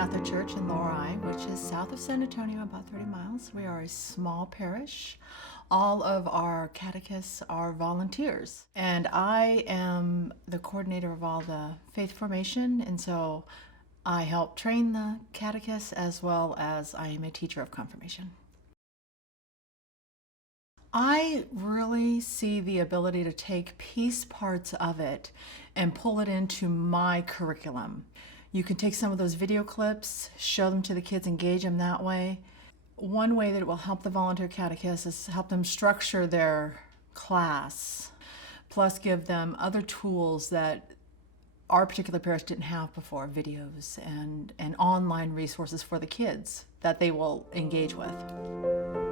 Catholic Church in Lodi, which is south of San Antonio, about 30 miles. We are a small parish. All of our catechists are volunteers, and I am the coordinator of all the faith formation, and so I help train the catechists as well as I am a teacher of confirmation. I really see the ability to take piece parts of it and pull it into my curriculum. You can take some of those video clips, show them to the kids, engage them that way. One way that it will help the volunteer catechists is help them structure their class, plus give them other tools that our particular parish didn't have before, videos and online resources for the kids that they will engage with.